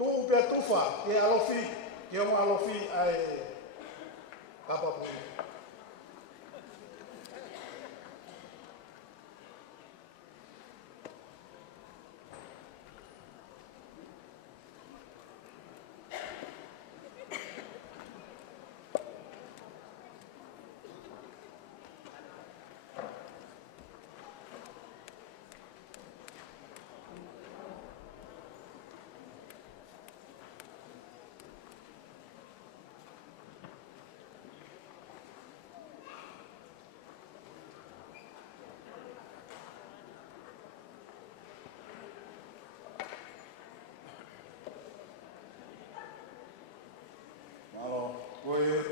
Tu betufa, que alofi, que é um alofi ai Kava.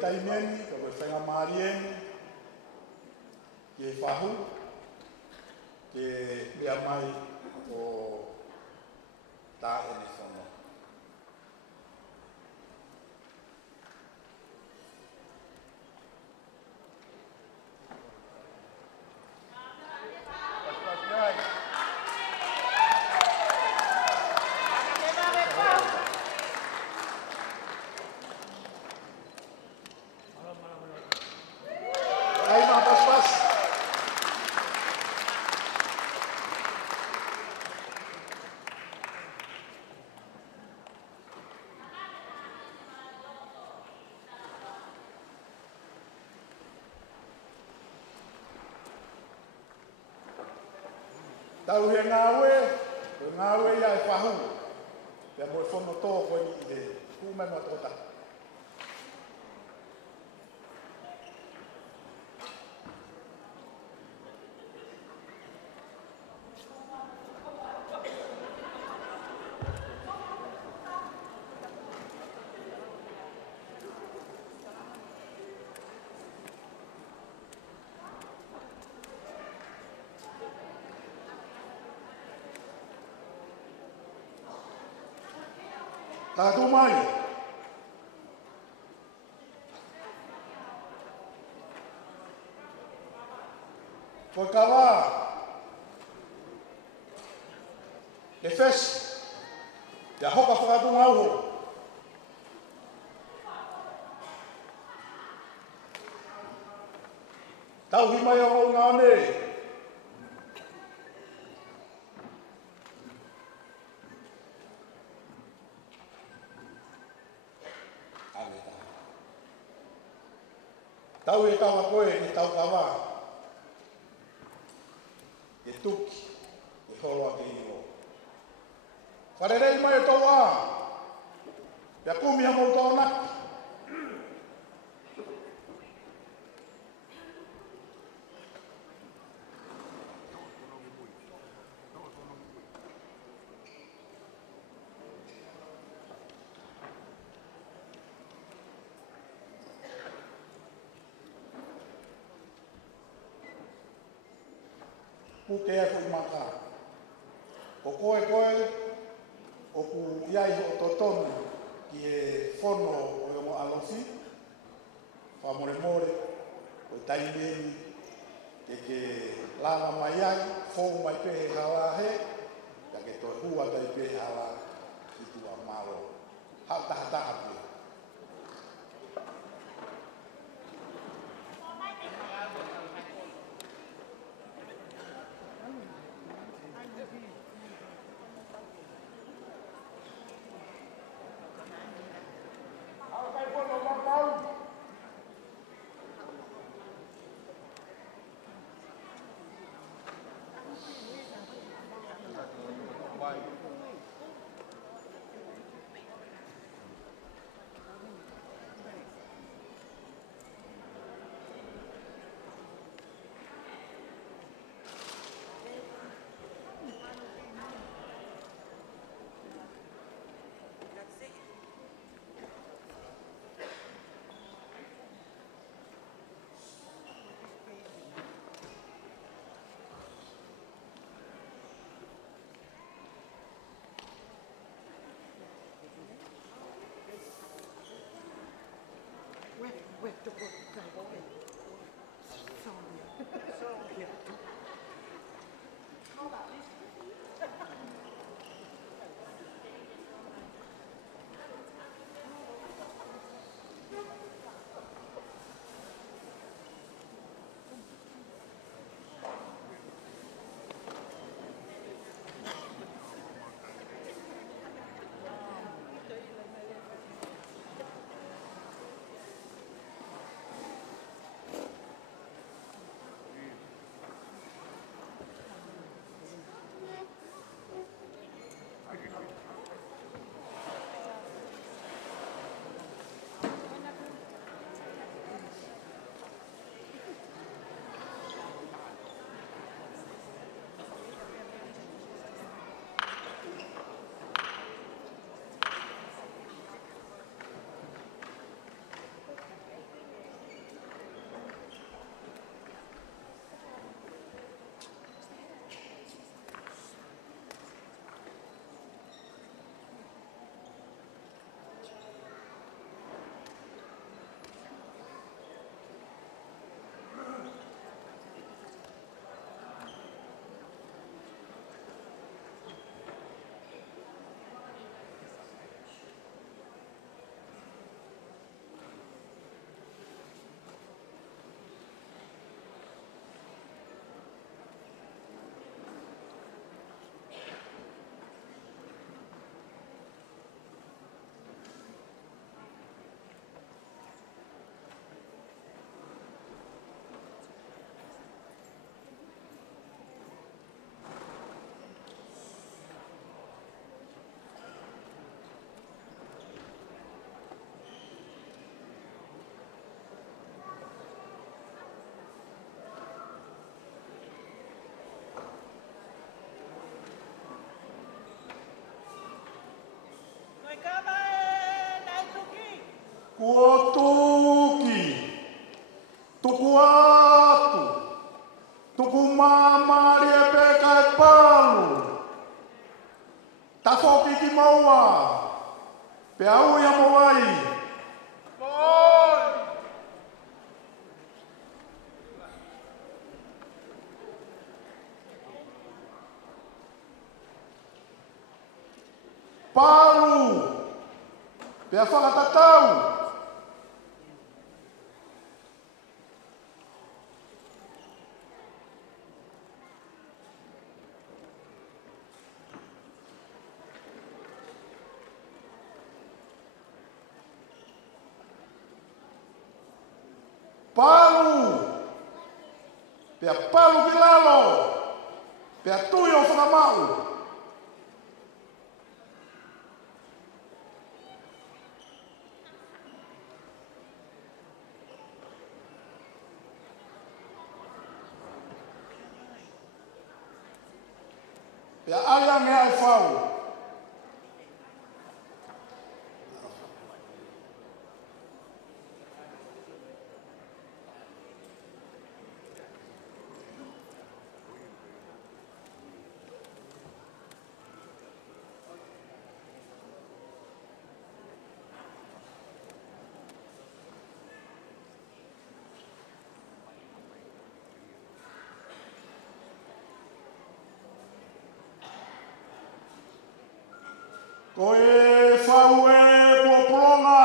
Taimeni, ko Fiema'u, ke whahu, ke mea mai o tā ene whono. Tau he ngāwe ia e whahu. Pea moe whono tō koe i te kūmema tōta. Tātou mai. Koe Kava. Ke whes. Ia hoka whakatu ngauho. Tau himai o ngāne. Tau e kawa koe ni tau Kava. E tuki, e holoa ke iro. Wharerei mai e tau a. Pea kumi hamau tau naki. Puke e fu maka. O koe, o ku iai o totonu ki e whono o mo alofi, whamore, o taimeni, ke langa mai ai, whou mai pehe hawa he, ka ke toi hua tai pehe hawa ki tua malo. Hau tahataha pe. Kua tuki, tuku atu, tuku mamari e peka e palu, tafoki ki maua, pe au ia moai. Palu, pe a whakatatau. Palu, pe a palu ki lalo, pe a tui o Fiema'u. Pe a aia mea e whau. Ko e whau e popolonga.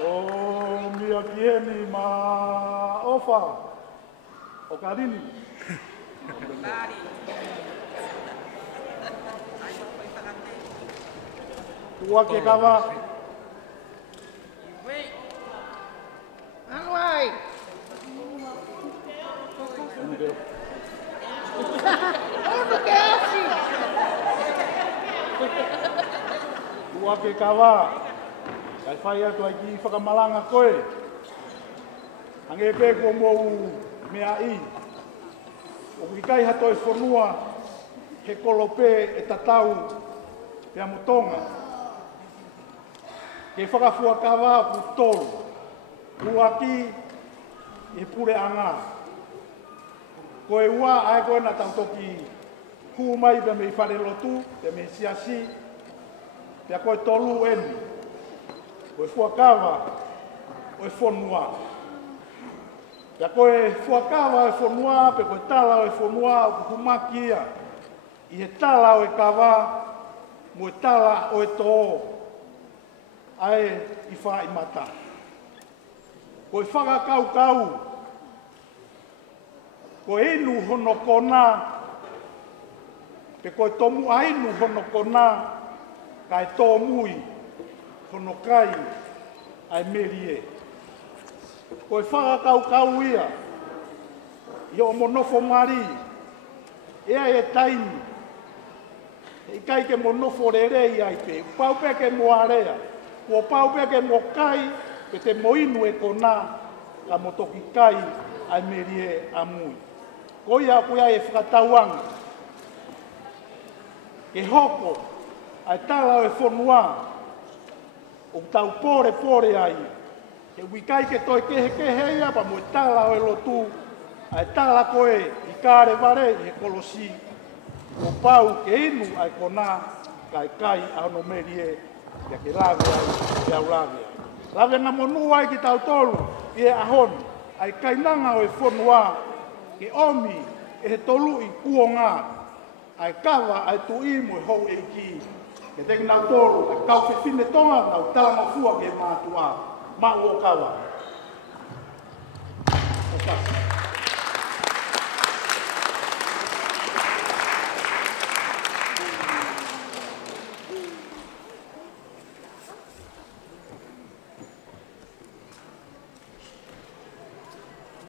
O mia kieni ma ofa. Okalini. Tua ke Kava. Anwai. Ono ke asi. Tua ke Kava. Kai whai atu ai ki whakamalanga koe. Ange pe ko mou mea i. O ki kai hato e whanua he kolope e tatau te amutonga. Ke whakafua Kava pu tolu. Uaki e pure anga. Ko e ua ai koe na tautoki hu mai pe me i whare lotu, te me siasi, te a koe tolu eni. Ko e fua Kava, o e whanua. Te a koe fua Kava e whanua, pe koe tala o e whanua o kukumaki ia. I he tala o e Kava, mo e tala o e tō. Ai i wha i mata. Ko i whaka kau, ko inu hono kona, pe ko tomu ainu hono kona, kai tō mui, hono kai, ai merie. Ko i whaka kau ia, i o monofo mari, ea e taimi, i kai ke monofo rerei ai pe, pau pe ke moarea, ko pau pe ke mo kai, pe te moinu e kona, ka motoki kai, ai merie a mui. Ko ia kuia e whakatauanga. Ke hoko, ai tala o e whanua, o tau pore ai. Ke wikai ke toi kehe ia, pa mo e tala o e lotu, ai tala koe i kāre ware i he kolosi. O pau ke inu ai kona, kai ano merie, ia ke lawe ai, ia ulawe ai. Lawe na monu ai ki tau tolu, i e ahoni, ai kainanga o e whanua, ke omi e he tolu i kuonga, ai Kava ai tu i mo e hou e ki. Ke teki nau tolu, ai kau whiwhine tonga, nau talanga fua ke mātua, ma o Kava. O pasi.